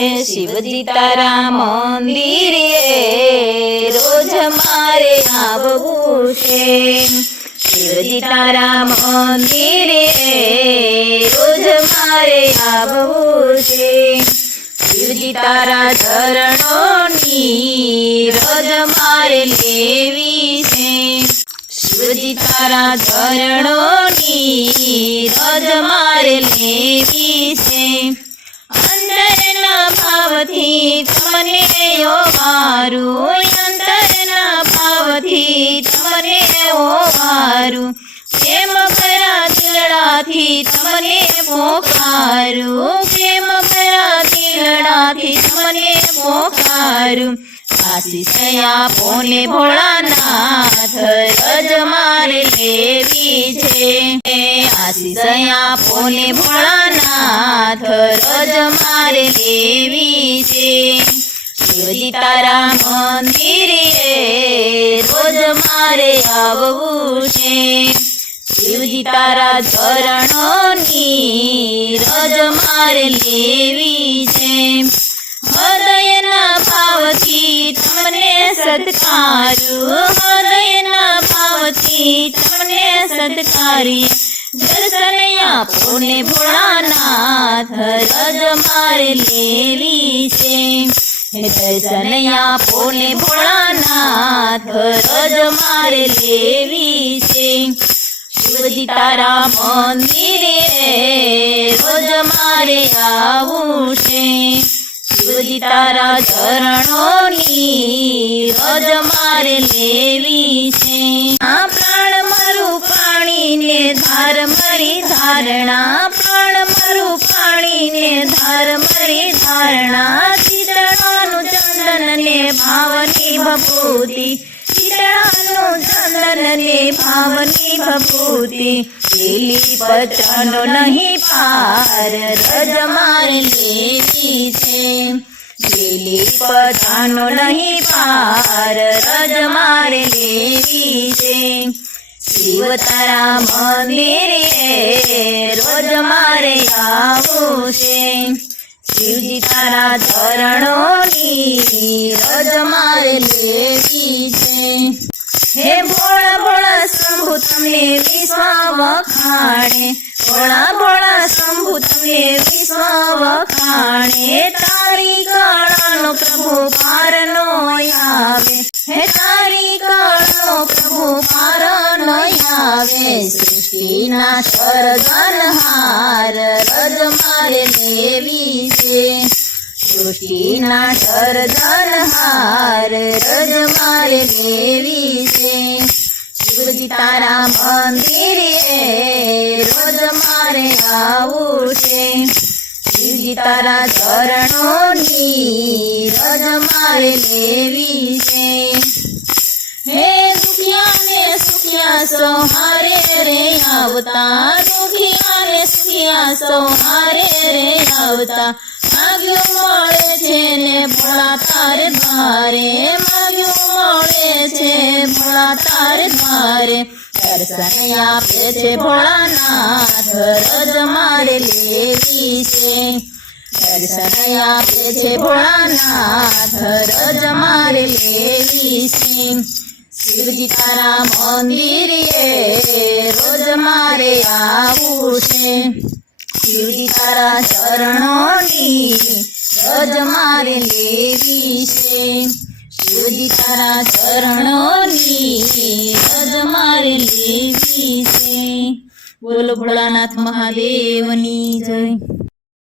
શિવજી તારા મંદિરે રોજ મારે આવવું છે। શિવજી તારા મંદિરે રોજ મારે આવવું છે। શિવજી તારા ચરણોની રજ મારે લેવી છે। શિવજી તારા ચરણોની રજ મારે લેવી છે। અંતરના ભાવથી તમને ઓવારું, અંતરના ભાવથી તમને ઓવારું, પ્રેમ ભરા દિલડાથી તમને પોકારું, પ્રેમ ભરા દિલડાથી તમને પોકારું। આશીષ આપો ને ભોળાનાથ રજ મારે લેવી છે। આશીષ આપો ને ભોળાનાથ રજ મારે લેવી છે। શિવજી તારા મંદિરે રોજ મારે આવવું છે। શિવજી તારા ચરણોની રજ મારે લેવી છે। હૃદયના ભાવથી તમને સત્કારું, હૃદયના ભાવથી તમને સત્કારી, દર્શન આપો ને ભોળાનાથ રજ મારે લેવી છે। દર્શન આપો ને ભોળાનાથ રજ મારે લેવી છે। શિવજી તારા મંદિરે રોજ મારે આવવું છે। શિવજી તારા ચરણોની રજ મારે લેવી છે। આ પ્રાણ મારું પાણીને ધાર મારી ધારણા, પ્રાણ મારું પાણીને ધાર મારી ધારણા, ચિતળાનું ચંદન ને ભાવની ભભૂતિ, ચિતળાનું ચંદન ને ભાવની ભભૂતિ, લીલી પત્રનો નહીં પાર રજ મારે લેવી છે। લીલી પત્રનો નહીં પાર રજ મારે લેવી છે। શિવ તારા મંદિરે રોજ મારે આવવું છે। શિવજી તારા ચરણોની રજ મારે લેવી છે। હે ભોળા ભોળા શંભુ તમને વિશ્વ વખાણે, ભોળા ભોળા શંભુ તમને વિશ્વ વખાણે, તારી કળાનો પ્રભુ પાર નો આવે, હે તારી કળાનો પ્રભુ પાર નો આવે। સૃષ્ટિના સર્જનહાર રજ મારે લેવી છે। સૃષ્ટિના સર્જનહાર રજ મારે લેવી છે। શિવજી તારા મંદિરે રોજ મારે આવવું છે। શિવજી તારા ચરણોની રજ મારે લેવી છે। હે દુખિયાને સુખિયા સહારે રે આવતા, દુખિયાને સુખિયા સહારે રે આવતા, માગ્યું મળે છે ને ભોળા તારે દ્વારે, માગ્યું મળે છે ભોળા તારે દ્વારે, દર્શન આપે છે ભોળાનાથ રજ મારે લેવી છે। દર્શન આપે છે ભોળાનાથ રજ મારે લેવી છે। શિવજી તારા મંદિરે રોજ મારે આવવું છે। શિવજી તારા ચરણોની રજ મારે લેવી છે। શિવજી તારા ચરણોની રજ મારે લેવી છે। બોલો ભોળાનાથ મહાદેવની જય।